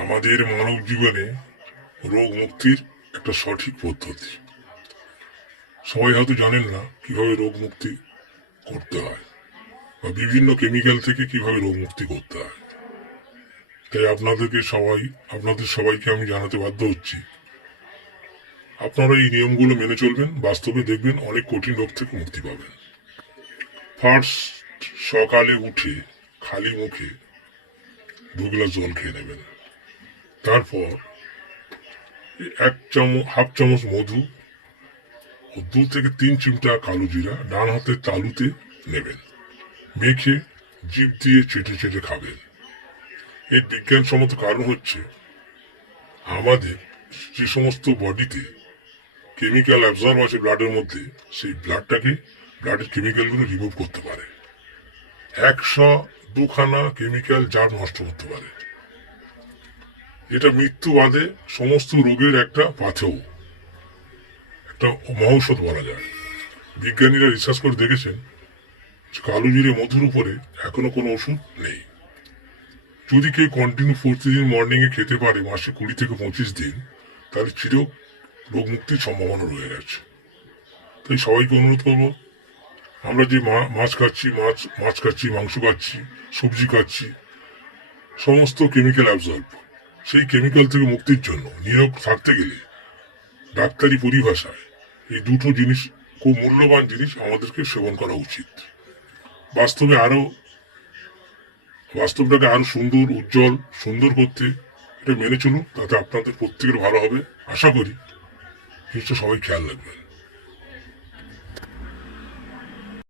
আমাদের মানব জীবনে রোগ মুক্তির একটা সঠিক পদ্ধতি। সবাই হয়তো জানেন না কিভাবে রোগ মুক্তি করতে হয় বা বিভিন্ন কেমিক্যাল থেকে কিভাবে রোগ মুক্তি করতে হয়। তাই আপনাদের সবাইকে আমি জানাতে বাধ্য হচ্ছি, আপনারা এই নিয়মগুলো মেনে চলবেন, বাস্তবে দেখবেন অনেক কঠিন রোগ থেকে মুক্তি পাবেন। ফার্স্ট, সকালে উঠে খালি মুখে 2 গ্লাস জল খেয়ে নেবেন। তারপর হাফ চামচ মধু ও 2 থেকে 3 চিমটা কালো জিরা ডান হাতের তালুতে নেবেন। মেখে জিভ দিয়ে চেটে চেটে খাবেন। এর বিজ্ঞানসম্মত কারণ হচ্ছে, আমাদের যে সমস্ত বডিতে কেমিক্যাল অ্যাবজর্ব আছে ব্লাডের মধ্যে, সেই ব্লাডের কেমিক্যালগুলো রিমুভ করতে পারে। 102খানা কেমিক্যাল জার নষ্ট করতে পারে। এটা মৃত্যু বাদে সমস্ত রোগের একটা পাথেও, একটা মহৌষধ বলা যায়। বিজ্ঞানীরা রিসার্চ করে দেখেছেন যে কালো জিরে মধুর উপরে এখনো কোনো ওষুধ নেই। যদি কেউ কন্টিনিউ প্রতিদিন মর্নিংয়ে খেতে পারে মাসে 20 থেকে 25 দিন, তাহলে চির রোগ মুক্তির সম্ভাবনা রয়ে গেছে। তাই সবাইকে অনুরোধ করবো, আমরা যে মাছ খাচ্ছি, মাংস খাচ্ছি, সবজি খাচ্ছি, সমস্ত কেমিক্যাল অ্যাবজর্ব, সেই কেমিক্যাল থেকে মুক্তির জন্য নিরোগ থাকতে গেলে ডাক্তারি পরিভাষায় এই দুটো জিনিস, খুব মূল্যবান জিনিস, আমাদেরকে সেবন করা উচিত। বাস্তবটাকে আরো সুন্দর করতে এটা মেনে চলুন, তাতে আপনাদের প্রত্যেকের ভালো হবে। আশা করি জিনিসটা সবাই খেয়াল রাখবেন।